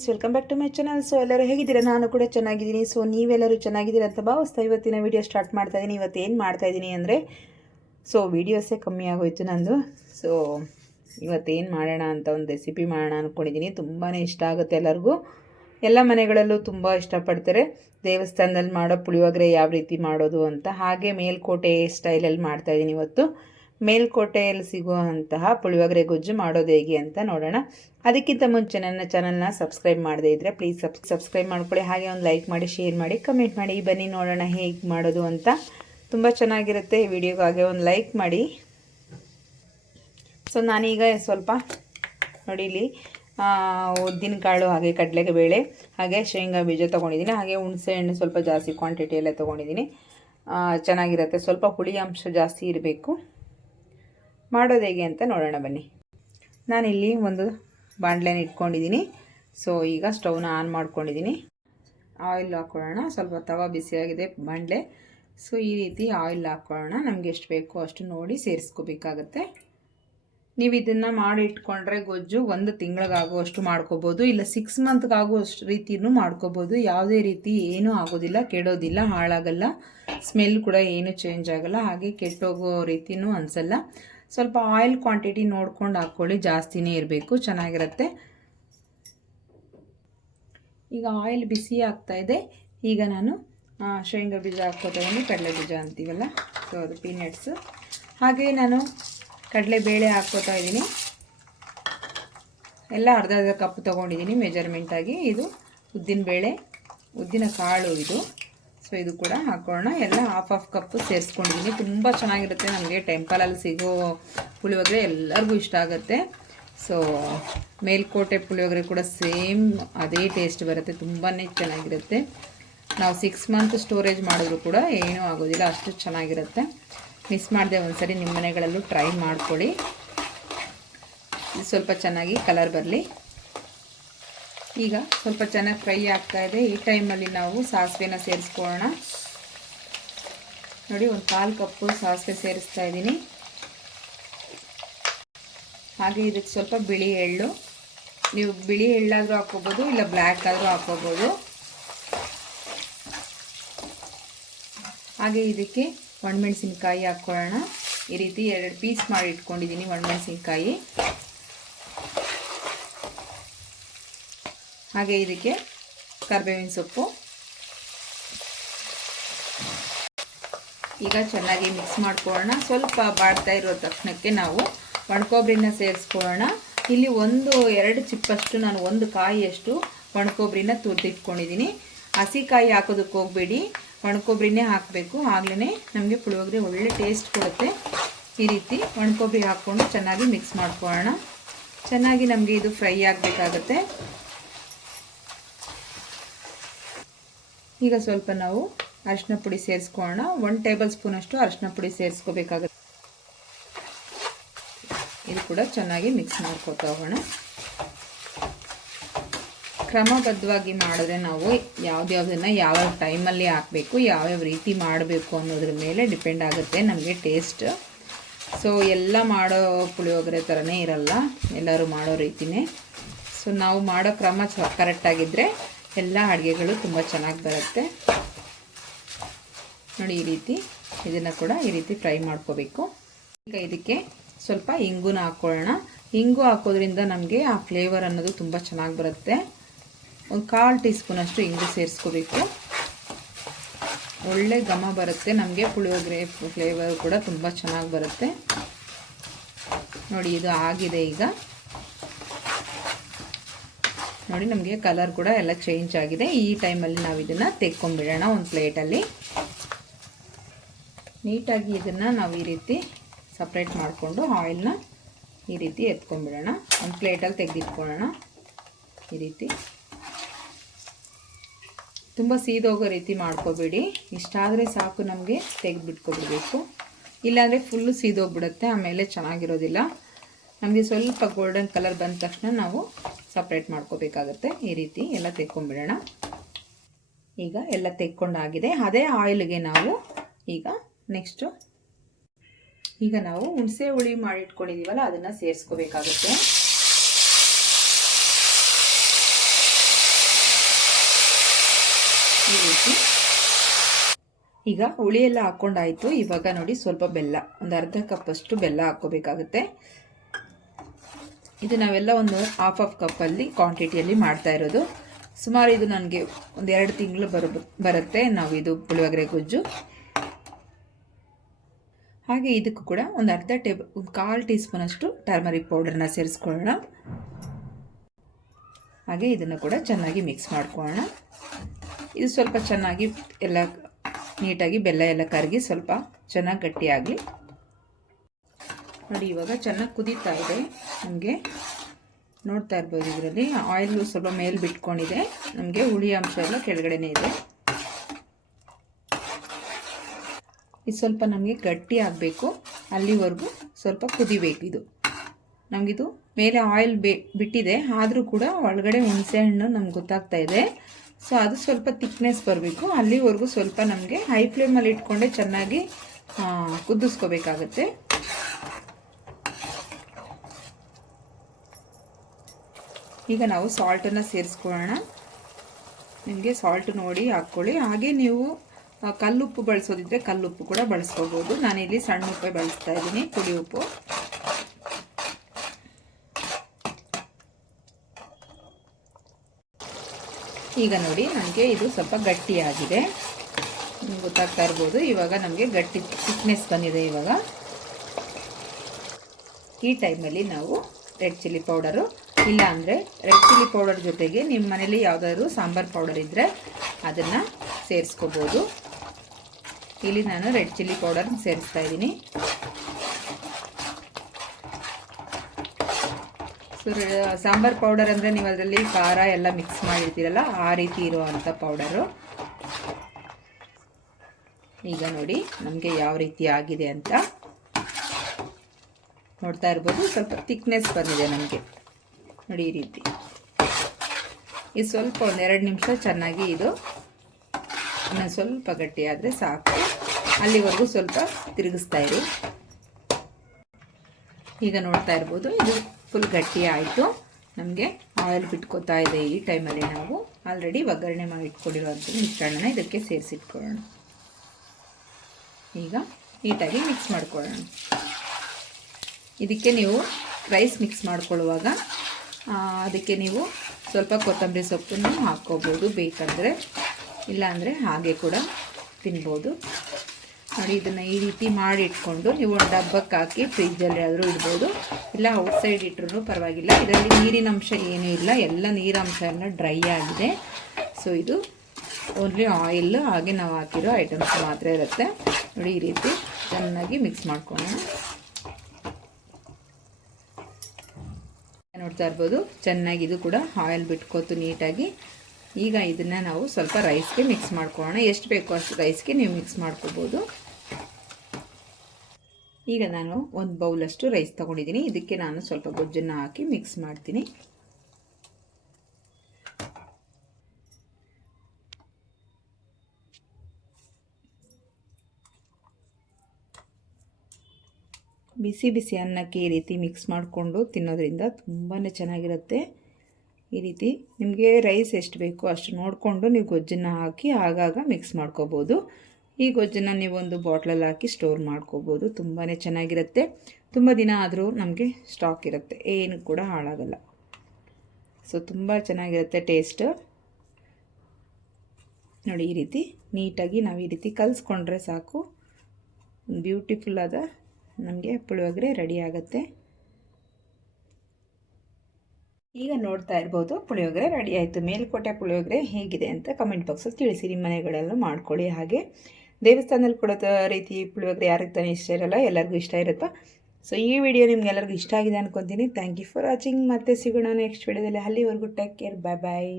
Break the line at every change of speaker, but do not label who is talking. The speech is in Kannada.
Friends welcome back to my channel so ಎಲ್ಲರೂ ಹೇಗಿದ್ದೀರಾ? ನಾನು ಕೂಡ ಚೆನ್ನಾಗಿದ್ದೀನಿ. ಸೊ ನೀವೆಲ್ಲರೂ ಚೆನ್ನಾಗಿದ್ದೀರಾ ಅಂತ ಭಾವಿಸ್ತಾ ಇವತ್ತಿನ ವೀಡಿಯೋ ಸ್ಟಾರ್ಟ್ ಮಾಡ್ತಾ ಇದ್ದೀನಿ ಇವತ್ತು ಏನು ಮಾಡ್ತಾ ಇದ್ದೀನಿ ಅಂದರೆ ಸೊ ವೀಡಿಯೋಸೇ ಕಮ್ಮಿ ಆಗೋಯ್ತು ನಂದು. ಸೊ ಇವತ್ತೇನು ಮಾಡೋಣ ಅಂತ ಒಂದು ರೆಸಿಪಿ ಮಾಡೋಣ ಅಂದ್ಕೊಂಡಿದ್ದೀನಿ ತುಂಬಾ ಇಷ್ಟ ಆಗುತ್ತೆ ಎಲ್ಲರಿಗೂ. ಎಲ್ಲ ಮನೆಗಳಲ್ಲೂ ತುಂಬ ಇಷ್ಟಪಡ್ತಾರೆ. ದೇವಸ್ಥಾನದಲ್ಲಿ ಮಾಡೋ ಪುಳಿಯೋಗರೆ ಯಾವ ರೀತಿ ಮಾಡೋದು ಅಂತ. ಹಾಗೆ ಮೇಲ್ಕೋಟೆ ಸ್ಟೈಲಲ್ಲಿ ಮಾಡ್ತಾಯಿದ್ದೀನಿ ಇವತ್ತು. ಮೇಲ್ಕೋಟೆಯಲ್ಲಿ ಸಿಗುವಂತಹ ಪುಳಿಯೋಗರೆ ಗೊಜ್ಜು ಮಾಡೋದು ಹೇಗೆ ಅಂತ ನೋಡೋಣ. ಅದಕ್ಕಿಂತ ಮುಂಚೆ ನನ್ನ ಚಾನಲ್ನ ಸಬ್ಸ್ಕ್ರೈಬ್ ಮಾಡದೇ ಇದ್ದರೆ ಪ್ಲೀಸ್ ಸಬ್ ಸಬ್ಸ್ಕ್ರೈಬ್ ಮಾಡ್ಕೊಳ್ಳಿ. ಹಾಗೆ ಒಂದು ಲೈಕ್ ಮಾಡಿ ಶೇರ್ ಮಾಡಿ ಕಮೆಂಟ್ ಮಾಡಿ. ಬನ್ನಿ ನೋಡೋಣ ಹೇಗೆ ಮಾಡೋದು ಅಂತ. ತುಂಬ ಚೆನ್ನಾಗಿರುತ್ತೆ ಈ ವಿಡಿಯೋಗೆ ಹಾಗೆ ಒಂದು ಲೈಕ್ ಮಾಡಿ. ಸೊ ನಾನೀಗ ಸ್ವಲ್ಪ ನೋಡಿಲಿ ಉದ್ದಿನ ಕಾಳು ಹಾಗೆ ಕಡಲೆಗೆ ಬೇಳೆ, ಹಾಗೆ ಶೇಂಗಾ ಬೀಜ ತೊಗೊಂಡಿದ್ದೀನಿ. ಹಾಗೆ ಹುಣಸೆ ಹಣ್ಣು ಸ್ವಲ್ಪ ಜಾಸ್ತಿ ಕ್ವಾಂಟಿಟಿಯಲ್ಲೇ ತೊಗೊಂಡಿದ್ದೀನಿ. ಚೆನ್ನಾಗಿರುತ್ತೆ. ಸ್ವಲ್ಪ ಹುಳಿ ಅಂಶ ಜಾಸ್ತಿ ಇರಬೇಕು. ಮಾಡೋದು ಹೇಗೆ ಅಂತ ನೋಡೋಣ ಬನ್ನಿ. ನಾನಿಲ್ಲಿ ಒಂದು ಬಾಣಲೆನ ಇಟ್ಕೊಂಡಿದ್ದೀನಿ ಸೊ ಈಗ ಸ್ಟವ್ನ ಆನ್ ಮಾಡ್ಕೊಂಡಿದ್ದೀನಿ ಆಯಿಲ್ ಹಾಕ್ಕೊಳ್ಳೋಣ ಸ್ವಲ್ಪ ತವ ಬಿಸಿಯಾಗಿದೆ ಬಾಂಡ್ಲೆ. ಸೊ ಈ ರೀತಿ ಆಯಿಲ್ ಹಾಕ್ಕೊಳ್ಳೋಣ ನಮಗೆ ಎಷ್ಟು ಬೇಕೋ ಅಷ್ಟು ನೋಡಿ ಸೇರಿಸ್ಕೋಬೇಕಾಗತ್ತೆ. ನೀವು ಇದನ್ನು ಮಾಡಿ ಇಟ್ಕೊಂಡ್ರೆ ಗೊಜ್ಜು ಒಂದು ತಿಂಗಳಿಗಾಗುವಷ್ಟು ಮಾಡ್ಕೋಬೋದು. ಇಲ್ಲ ಸಿಕ್ಸ್ ಮಂತ್ಗಾಗುವಷ್ಟು ರೀತಿಯೂ ಮಾಡ್ಕೋಬೋದು. ಯಾವುದೇ ರೀತಿ ಏನೂ ಆಗೋದಿಲ್ಲ, ಕೆಡೋದಿಲ್ಲ, ಹಾಳಾಗಲ್ಲ. ಸ್ಮೆಲ್ ಕೂಡ ಏನೂ ಚೇಂಜ್ ಆಗಲ್ಲ. ಹಾಗೆ ಕೆಟ್ಟೋಗೋ ರೀತಿಯೂ ಅನಿಸಲ್ಲ. ಸ್ವಲ್ಪ ಆಯಿಲ್ ಕ್ವಾಂಟಿಟಿ ನೋಡ್ಕೊಂಡು ಹಾಕ್ಕೊಳ್ಳಿ ಜಾಸ್ತಿನೇ ಇರಬೇಕು, ಚೆನ್ನಾಗಿರುತ್ತೆ. ಈಗ ಆಯಿಲ್ ಬಿಸಿ ಆಗ್ತಾ ಇದೆ. ಈಗ ನಾನು ಶೇಂಗಾ ಬೀಜ ಹಾಕ್ಕೋತಾ ಕಡಲೆ ಬೀಜ ಅಂತೀವಲ್ಲ ಸೊ ಅದು ಪೀನಟ್ಸು ಹಾಗೆ ನಾನು ಕಡಲೆ ಬೇಳೆ ಹಾಕ್ಕೋತಾ ಇದ್ದೀನಿ ಎಲ್ಲ ಅರ್ಧ ಅರ್ಧ ಕಪ್ ತೊಗೊಂಡಿದ್ದೀನಿ ಮೆಜರ್ಮೆಂಟಾಗಿ ಇದು ಉದ್ದಿನ ಬೇಳೆ, ಉದ್ದಿನ ಕಾಳು ಇದು. ಸೊ ಇದು ಕೂಡ ಹಾಕೋಣ. ಎಲ್ಲ ಹಾಫ್ ಹಾಫ್ ಕಪ್ಪು ಸೇರಿಸ್ಕೊಂಡಿದ್ದೀನಿ ತುಂಬ ಚೆನ್ನಾಗಿರುತ್ತೆ. ನಮಗೆ ಟೆಂಪಲಲ್ಲಿ ಸಿಗೋ ಪುಳಿಯೋಗರೆ ಎಲ್ಲರಿಗೂ ಇಷ್ಟ ಆಗುತ್ತೆ. ಸೊ ಮೇಲ್ಕೋಟೆ ಪುಳಿಯೋಗರೆ ಕೂಡ ಸೇಮ್ ಅದೇ ಟೇಸ್ಟ್ ಬರುತ್ತೆ. ತುಂಬಾ ಚೆನ್ನಾಗಿರುತ್ತೆ. ನಾವು ಸಿಕ್ಸ್ ಮಂತ್ ಸ್ಟೋರೇಜ್ ಮಾಡಿದ್ರು ಕೂಡ ಏನೂ ಆಗೋದಿಲ್ಲ. ಅಷ್ಟು ಚೆನ್ನಾಗಿರುತ್ತೆ. ಮಿಸ್ ಮಾಡಿದೆ ಒಂದ್ಸರಿ ನಿಮ್ಮ ಮನೆಗಳಲ್ಲೂ ಟ್ರೈ ಮಾಡ್ಕೊಳ್ಳಿ. ಸ್ವಲ್ಪ ಚೆನ್ನಾಗಿ ಕಲರ್ ಬರಲಿ. ಈಗ ಸ್ವಲ್ಪ ಚೆನ್ನಾಗಿ ಫ್ರೈ ಆಗ್ತಾ ಇದೆ. ಈ ಟೈಮಲ್ಲಿ ನಾವು ಸಾಸಿವೆನ ಸೇರಿಸ್ಕೊಳ್ಳೋಣ. ನೋಡಿ, ಒಂದು ಕಾಲು ಕಪ್ಪು ಸಾಸಿವೆ ಸೇರಿಸ್ತಾ ಇದ್ದೀನಿ. ಹಾಗೆ ಇದಕ್ಕೆ ಸ್ವಲ್ಪ ಬಿಳಿ ಎಳ್ಳು. ನೀವು ಬಿಳಿ ಎಳ್ಳಾದರೂ ಹಾಕ್ಕೋಬೋದು, ಇಲ್ಲ ಬ್ಲ್ಯಾಕ್ ಆದರೂ ಹಾಕ್ಕೋಬೋದು. ಹಾಗೆ ಇದಕ್ಕೆ ಒಣಮೆಣಸಿನ್ಕಾಯಿ ಹಾಕ್ಕೊಳ್ಳೋಣ. ಈ ರೀತಿ ಎರಡು ಪೀಸ್ ಮಾಡಿ ಇಟ್ಕೊಂಡಿದ್ದೀನಿ ಒಣಮೆಣಸಿನ್ಕಾಯಿ. ಹಾಗೆ ಇದಕ್ಕೆ ಕರ್ಬೇವಿನ ಸೊಪ್ಪು. ಈಗ ಚೆನ್ನಾಗಿ ಮಿಕ್ಸ್ ಮಾಡ್ಕೊಳ್ಳೋಣ. ಸ್ವಲ್ಪ ಬಾಡ್ತಾ ಇರೋ ತಕ್ಷಣಕ್ಕೆ ನಾವು ಒಣಕೊಬ್ಬರಿನ ಸೇರಿಸ್ಕೊಳ್ಳೋಣ. ಇಲ್ಲಿ ಒಂದು, ಎರಡು ಚಿಪ್ಪಷ್ಟು, ನಾನು ಒಂದು ಕಾಯಿಯಷ್ಟು ಒಣಕೊಬ್ಬರಿನ ತುರ್ದಿಟ್ಕೊಂಡಿದ್ದೀನಿ. ಹಸಿ ಕಾಯಿ ಹಾಕೋದಕ್ಕೆ ಹೋಗಬೇಡಿ. ಒಣಕೊಬ್ಬರಿನೇ ಹಾಕಬೇಕು. ಆಗ್ಲೇ ನಮಗೆ ಪುಳಿಯೋಗ್ರೆ ಒಳ್ಳೆ ಟೇಸ್ಟ್ ಕೊಡುತ್ತೆ. ಈ ರೀತಿ ಒಣಕೊಬ್ಬರಿ ಹಾಕ್ಕೊಂಡು ಚೆನ್ನಾಗಿ ಮಿಕ್ಸ್ ಮಾಡ್ಕೊಳ್ಳೋಣ. ಚೆನ್ನಾಗಿ ನಮಗೆ ಇದು ಫ್ರೈ ಆಗಬೇಕಾಗತ್ತೆ. ಈಗ ಸ್ವಲ್ಪ ನಾವು ಅರಿಶಿನ ಪುಡಿ ಸೇರಿಸ್ಕೊಳ್ಳೋಣ. ಒನ್ ಟೇಬಲ್ ಸ್ಪೂನಷ್ಟು ಅರಿಶಿನ ಪುಡಿ ಸೇರಿಸ್ಕೋಬೇಕಾಗುತ್ತೆ. ಇದು ಕೂಡ ಚೆನ್ನಾಗಿ ಮಿಕ್ಸ್ ಮಾಡ್ಕೊತಾ ಹೋಗೋಣ. ಕ್ರಮಬದ್ಧವಾಗಿ ಮಾಡಿದ್ರೆ ನಾವು ಯಾವುದ್ಯಾವುದನ್ನು ಯಾವ್ಯಾವ ಟೈಮಲ್ಲಿ ಹಾಕಬೇಕು, ಯಾವ್ಯಾವ ರೀತಿ ಮಾಡಬೇಕು ಅನ್ನೋದ್ರ ಮೇಲೆ ಡಿಪೆಂಡ್ ಆಗುತ್ತೆ ನಮಗೆ ಟೇಸ್ಟ್. ಸೊ, ಎಲ್ಲ ಮಾಡೋ ಪುಳಿಯೋಗರೆ ಥರನೇ ಇರಲ್ಲ. ಎಲ್ಲರೂ ಮಾಡೋ ರೀತಿಯೇ ಸೊ, ನಾವು ಮಾಡೋ ಕ್ರಮ ಕರೆಕ್ಟಾಗಿದ್ದರೆ ಎಲ್ಲ ಅಡುಗೆಗಳು ತುಂಬ ಚೆನ್ನಾಗಿ ಬರುತ್ತೆ. ನೋಡಿ ಈ ರೀತಿ ಇದನ್ನು ಕೂಡ ಈ ರೀತಿ ಫ್ರೈ ಮಾಡ್ಕೋಬೇಕು. ಈಗ ಇದಕ್ಕೆ ಸ್ವಲ್ಪ ಇಂಗುನ ಹಾಕ್ಕೊಳ್ಳೋಣ ಇಂಗು ಹಾಕೋದ್ರಿಂದ ನಮಗೆ ಆ ಫ್ಲೇವರ್ ಅನ್ನೋದು ತುಂಬ ಚೆನ್ನಾಗಿ ಬರುತ್ತೆ. ಒಂದು ಕಾಲು ಟೀ ಸ್ಪೂನಷ್ಟು ಇಂಗು ಸೇರಿಸ್ಕೋಬೇಕು. ಒಳ್ಳೆ ಘಮ ಬರುತ್ತೆ. ನಮಗೆ ಪುಳಿಯೋಗ್ರೆ ಫ್ಲೇವರ್ ಕೂಡ ತುಂಬ ಚೆನ್ನಾಗಿ ಬರುತ್ತೆ. ನೋಡಿ ಇದು ಆಗಿದೆ ಈಗ. ನೋಡಿ, ನಮಗೆ ಕಲರ್ ಕೂಡ ಎಲ್ಲ ಚೇಂಜ್ ಆಗಿದೆ. ಈ ಟೈಮಲ್ಲಿ ನಾವು ಇದನ್ನು ತೆಕ್ಕೊಂಬಿಡೋಣ ಒಂದು ಪ್ಲೇಟಲ್ಲಿ ನೀಟಾಗಿ ಇದನ್ನು ನಾವು ಈ ರೀತಿ ಸಪ್ರೇಟ್ ಮಾಡಿಕೊಂಡು ಆಯಿಲ್ನ ಈ ರೀತಿ ಎತ್ಕೊಂಡ್ಬಿಡೋಣ ಒಂದು ಪ್ಲೇಟಲ್ಲಿ ತೆಗೆದಿಟ್ಕೊಳ್ಳೋಣ. ಈ ರೀತಿ. ತುಂಬ ಸೀದೋಗೋ ರೀತಿ ಮಾಡ್ಕೋಬೇಡಿ. ಇಷ್ಟಾದರೆ ಸಾಕು ನಮಗೆ ತೆಗೆದುಬಿಟ್ಕೊಬಿಡಬೇಕು ಇಲ್ಲಾಂದರೆ ಫುಲ್ಲು ಸೀದೋಗ್ಬಿಡುತ್ತೆ, ಆಮೇಲೆ ಚೆನ್ನಾಗಿರೋದಿಲ್ಲ. ನಮಗೆ ಸ್ವಲ್ಪ ಗೋಲ್ಡನ್ ಕಲರ್ ಬಂದ ತಕ್ಷಣ ನಾವು ಸಪ್ರೇಟ್ ಮಾಡ್ಕೋಬೇಕಾಗುತ್ತೆ. ಈ ರೀತಿ ಎಲ್ಲ ತೆಕ್ಕೊಂಬಿಡೋಣ ಈಗ ಎಲ್ಲ ತೆಕ್ಕೊಂಡಾಗಿದೆ. ಅದೇ ಆಯಿಲ್ಗೆ ನಾವು ಈಗ ನೆಕ್ಸ್ಟು ಈಗ ನಾವು ಹುಣಸೆ ಹುಳಿ ಮಾಡಿಟ್ಕೊಂಡಿದ್ದೀವಲ್ಲ ಅದನ್ನು ಸೇರಿಸ್ಕೋಬೇಕಾಗುತ್ತೆ. ಈ ರೀತಿ. ಈಗ ಹುಳಿ ಎಲ್ಲ ಹಾಕ್ಕೊಂಡಾಯಿತು ಇವಾಗ ನೋಡಿ ಸ್ವಲ್ಪ ಬೆಲ್ಲ, ಒಂದು ಅರ್ಧ ಕಪ್ಪಷ್ಟು ಬೆಲ್ಲ ಹಾಕ್ಕೋಬೇಕಾಗುತ್ತೆ. ಇದು ನಾವೆಲ್ಲ ಒಂದು ಹಾಫ್ ಆಫ್ ಕಪ್ಪಲ್ಲಿ ಕ್ವಾಂಟಿಟಿಯಲ್ಲಿ ಮಾಡ್ತಾ ಇರೋದು. ಸುಮಾರು ಇದು ನನಗೆ ಒಂದು ಎರಡು ತಿಂಗಳು ಬರ ಬರುತ್ತೆ. ನಾವು ಇದು ಪುಳಿಯೋಗರೆ, ಗೊಜ್ಜು. ಹಾಗೆ ಇದಕ್ಕೂ ಕೂಡ ಒಂದು ಅರ್ಧ ಟೇಬಲ್ ಒಂದು ಕಾಲು ಟೀ ಸ್ಪೂನಷ್ಟು ಟರ್ಮರಿಕ್ ಪೌಡರ್ನ ಸೇರಿಸ್ಕೊಳ್ಳೋಣ. ಹಾಗೆ ಇದನ್ನು ಕೂಡ ಚೆನ್ನಾಗಿ ಮಿಕ್ಸ್ ಮಾಡ್ಕೊಳ್ಳೋಣ. ಇದು ಸ್ವಲ್ಪ ಚೆನ್ನಾಗಿ ಎಲ್ಲ ನೀಟಾಗಿ ಬೆಲ್ಲ ಎಲ್ಲ ಕರಗಿ ಸ್ವಲ್ಪ ಚೆನ್ನಾಗಿ ಗಟ್ಟಿಯಾಗಲಿ ನೋಡಿ, ಇವಾಗ ಚೆನ್ನಾಗಿ ಕುದೀತಾ ಇದೆ. ನಮಗೆ ನೋಡ್ತಾ ಇರ್ಬೋದು ಇದರಲ್ಲಿ. ಆಯಿಲು ಸ್ವಲ್ಪ ಮೇಲೆ ಬಿಟ್ಕೊಂಡಿದೆ. ನಮಗೆ ಹುಳಿ ಅಂಶ ಎಲ್ಲ ಕೆಳಗಡೆನೇ ಇದೆ. ಇದು ಸ್ವಲ್ಪ ನಮಗೆ ಗಟ್ಟಿ ಆಗಬೇಕು. ಅಲ್ಲಿವರೆಗೂ ಸ್ವಲ್ಪ ಕುದಿಬೇಕು ಇದು. ನಮಗಿದು ಮೇಲೆ ಆಯಿಲ್ ಬೇ ಬಿಟ್ಟಿದೆ. ಆದರೂ ಕೂಡ ಒಳಗಡೆ ಹುಣಸೆ ಹಣ್ಣು ನಮ್ಗೆ ಗೊತ್ತಾಗ್ತಾ ಇದೆ. ಸೊ, ಅದು ಸ್ವಲ್ಪ ತಿಕ್ನೆಸ್ ಬರಬೇಕು. ಅಲ್ಲಿವರೆಗೂ ಸ್ವಲ್ಪ ನಮಗೆ ಹೈ ಫ್ಲೇಮಲ್ಲಿ ಇಟ್ಕೊಂಡೆ ಚೆನ್ನಾಗಿ ಕುದಿಸ್ಕೋಬೇಕಾಗತ್ತೆ. ಈಗ ನಾವು ಸಾಲ್ಟನ್ನು ಸೇರಿಸ್ಕೊಳ್ಳೋಣ. ನಿಮಗೆ ಸಾಲ್ಟ್ ನೋಡಿ ಹಾಕ್ಕೊಳ್ಳಿ. ಹಾಗೆ ನೀವು ಕಲ್ಲುಪ್ಪು ಬಳಸೋದಿದ್ರೆ ಕಲ್ಲುಪ್ಪು ಕೂಡ ಬಳಸ್ಕೋಬೋದು. ನಾನಿಲ್ಲಿ ಸಣ್ಣ ಉಪ್ಪೆ ಬಳಸ್ತಾ ಇದ್ದೀನಿ, ಪುಡಿ ಉಪ್ಪು. ಈಗ ನೋಡಿ ನನಗೆ ಇದು ಸ್ವಲ್ಪ ಗಟ್ಟಿಯಾಗಿದೆ. ಗೊತ್ತಾಗ್ತಾ ಇರ್ಬೋದು, ಇವಾಗ ನಮಗೆ ಗಟ್ಟಿ ಥಿಕ್ನೆಸ್ ಬಂದಿದೆ ಇವಾಗ. ಈ ಟೈಮಲ್ಲಿ ನಾವು ರೆಡ್ ಚಿಲ್ಲಿ ಪೌಡರು ಇಲ್ಲ ಅಂದರೆ ರೆಡ್ ಚಿಲ್ಲಿ ಪೌಡರ್ ಜೊತೆಗೆ ನಿಮ್ಮ ಮನೇಲಿ ಯಾವುದಾದ್ರು ಸಾಂಬಾರು ಪೌಡರ್ ಇದ್ದರೆ ಅದನ್ನು ಸೇರಿಸ್ಕೋಬೋದು. ಇಲ್ಲಿ ನಾನು ರೆಡ್ ಚಿಲ್ಲಿ ಪೌಡರ್ ಸೇರಿಸ್ತಾ ಇದ್ದೀನಿ. ಸೊ ಸಾಂಬಾರ್ ಪೌಡರ್ ಅಂದರೆ ನೀವು ಅದರಲ್ಲಿ ಖಾರ ಎಲ್ಲ ಮಿಕ್ಸ್ ಮಾಡಿರ್ತೀರಲ್ಲ, ಆ ರೀತಿ ಇರುವಂಥ ಪೌಡರು ಈಗ ನೋಡಿ ನಮಗೆ ಯಾವ ರೀತಿ ಆಗಿದೆ ಅಂತ. ನೋಡ್ತಾ ಇರ್ಬೋದು, ಸ್ವಲ್ಪ ತಿಕ್ನೆಸ್ ಬಂದಿದೆ ನಮಗೆ. ನೋಡಿ ಈ ರೀತಿ. ಇದು ಸ್ವಲ್ಪ ಒಂದೆರಡು ನಿಮಿಷ ಚೆನ್ನಾಗಿ ಇದು ಇನ್ನೊಂದು ಸ್ವಲ್ಪ ಗಟ್ಟಿಯಾದರೆ ಸಾಕು. ಅಲ್ಲಿವರೆಗೂ ಸ್ವಲ್ಪ ತಿರುಗಿಸ್ತಾ ಇರಿ. ಈಗ ನೋಡ್ತಾ ಇರ್ಬೋದು ಇದು ಫುಲ್ ಗಟ್ಟಿ ಆಯಿತು. ನಮಗೆ ಆಯಿಲ್ ಬಿಟ್ಕೋತಾ ಇದೆ ಈ ಟೈಮಲ್ಲಿ ನಾವು. ಆಲ್ರೆಡಿ ಒಗ್ಗರಣೆ ಮಾಡಿ ಇಟ್ಕೊಂಡಿರುವಂಥ ಮಿಶ್ರಣನ ಇದಕ್ಕೆ ಸೇರಿಸಿಟ್ಕೊಳ್ಳೋಣ. ಈಗ ನೀಟಾಗಿ ಮಿಕ್ಸ್ ಮಾಡ್ಕೊಳ್ಳೋಣ. ಇದಕ್ಕೆ ನೀವು ರೈಸ್ ಮಿಕ್ಸ್ ಮಾಡ್ಕೊಳ್ಳುವಾಗ ಅದಕ್ಕೆ ನೀವು ಸ್ವಲ್ಪ ಕೊತ್ತಂಬರಿ ಸೊಪ್ಪನ್ನು ಹಾಕ್ಕೋಬೋದು. ಬೇಕಂದರೆ ಇಲ್ಲಾಂದರೆ ಹಾಗೆ ಕೂಡ ತಿನ್ಬೋದು. ನೋಡಿ, ಇದನ್ನು ಈ ರೀತಿ ಮಾಡಿ ಇಟ್ಕೊಂಡು ನೀವು ಒಂದು ಡಬ್ಬಕ್ಕೆ ಹಾಕಿ ಫ್ರಿಜ್ಜಲ್ಲಿ ಆದರೂ ಇಡ್ಬೋದು. ಇಲ್ಲ ಔಟ್ಸೈಡ್ ಇಟ್ಟರು ಪರವಾಗಿಲ್ಲ. ಇದರಲ್ಲಿ ನೀರಿನ ಅಂಶ ಏನೂ ಇಲ್ಲ. ಎಲ್ಲ ನೀರಂಶ ಎಲ್ಲ ಡ್ರೈ ಆಗಿದೆ. ಸೊ ಇದು ಓನ್ಲಿ ಆಯಿಲ್ ಹಾಗೆ ನಾವು ಹಾಕಿರೋ ಐಟಮ್ಸ್ ಮಾತ್ರ ಇರುತ್ತೆ. ನೋಡಿ, ಈ ರೀತಿ ಚೆನ್ನಾಗಿ ಮಿಕ್ಸ್ ಮಾಡ್ಕೊಳ್ಳೋಣ. ನೋಡ್ತಾ ಇರ್ಬೋದು. ಚೆನ್ನಾಗಿ ಇದು ಕೂಡ ಆಯಿಲ್ ಬಿಟ್ಕೋತು ನೀಟಾಗಿ. ಈಗ ಇದನ್ನು ನಾವು ಸ್ವಲ್ಪ ರೈಸ್ಗೆ ಮಿಕ್ಸ್ ಮಾಡ್ಕೊಳ್ಳೋಣ. ಎಷ್ಟು ಬೇಕೋ ಅಷ್ಟು ರೈಸ್ಗೆ ನೀವು ಮಿಕ್ಸ್ ಮಾಡ್ಕೋಬೋದು. ಈಗ ನಾನು ಒಂದು ಬೌಲಷ್ಟು ರೈಸ್ ತೊಗೊಂಡಿದ್ದೀನಿ. ಇದಕ್ಕೆ ನಾನು ಸ್ವಲ್ಪ ಗೊಜ್ಜನ್ನು ಹಾಕಿ ಮಿಕ್ಸ್ ಮಾಡ್ತೀನಿ. ಬಿಸಿ ಬಿಸಿ ಅನ್ನಕ್ಕೆ ಈ ರೀತಿ ಮಿಕ್ಸ್ ಮಾಡಿಕೊಂಡು ತಿನ್ನೋದ್ರಿಂದ ತುಂಬಾ ಚೆನ್ನಾಗಿರುತ್ತೆ. ಈ ರೀತಿ ನಿಮಗೆ ರೈಸ್ ಎಷ್ಟು ಬೇಕೋ ಅಷ್ಟು ನೋಡಿಕೊಂಡು ನೀವು ಗೊಜ್ಜನ್ನು ಹಾಕಿ ಆಗಾಗ ಮಿಕ್ಸ್ ಮಾಡ್ಕೋಬೋದು. ಈ ಗೊಜ್ಜನ್ನು ನೀವು ಒಂದು ಬಾಟ್ಲಲ್ಲಿ ಹಾಕಿ ಸ್ಟೋರ್ ಮಾಡ್ಕೋಬೋದು. ತುಂಬಾ ಚೆನ್ನಾಗಿರುತ್ತೆ. ತುಂಬ ದಿನ ಆದರೂ ನಮಗೆ ಸ್ಟಾಕ್ ಇರುತ್ತೆ. ಏನು ಕೂಡ ಹಾಳಾಗಲ್ಲ. ಸೊ, ತುಂಬ ಚೆನ್ನಾಗಿರುತ್ತೆ ಟೇಸ್ಟ್. ನೋಡಿ, ಈ ರೀತಿ ನೀಟಾಗಿ ನಾವು ಈ ರೀತಿ ಕಲಿಸ್ಕೊಂಡ್ರೆ ಸಾಕು. ಬ್ಯೂಟಿಫುಲ್ ಆದ ನಮಗೆ ಪುಳಿಯೋಗರೆ ರೆಡಿ ಆಗುತ್ತೆ. ಈಗ ನೋಡ್ತಾ ಇರ್ಬೋದು ಪುಳಿಯೋಗರೆ ರೆಡಿ ಆಯಿತು. ಮೇಲ್ಕೋಟೆ ಪುಳಿಯೋಗರೆ ಹೇಗಿದೆ ಅಂತ ಕಮೆಂಟ್ ಬಾಕ್ಸಲ್ಲಿ ತಿಳಿಸಿ. ನಿಮ್ಮ ಮನೆಗಳಲ್ಲೂ ಮಾಡ್ಕೊಳ್ಳಿ ಹಾಗೆ. ದೇವಸ್ಥಾನದಲ್ಲಿ ಕೊಡೋ ರೀತಿ ಪುಳಿಯೋಗರೆ ಯಾರಿಗೆ ತಾನೇ ಇಷ್ಟ ಇರಲ್ಲ, ಎಲ್ಲರಿಗೂ ಇಷ್ಟ ಇರುತ್ತಾ? ಸೊ ಈ ವಿಡಿಯೋ ನಿಮ್ಗೆಲ್ಲರಿಗೂ ಇಷ್ಟ ಆಗಿದೆ ಅನ್ಕೊತೀನಿ. ಥ್ಯಾಂಕ್ ಯು ಫಾರ್ ವಾಚಿಂಗ್ ಮತ್ತೆ ಸಿಗೋಣ ನೆಕ್ಸ್ಟ್ ವಿಡಿಯೋದಲ್ಲಿ ಅಲ್ಲಿವರೆಗೂ ಟೇಕ್ ಕೇರ್ ಬಾಯ್ ಬಾಯ್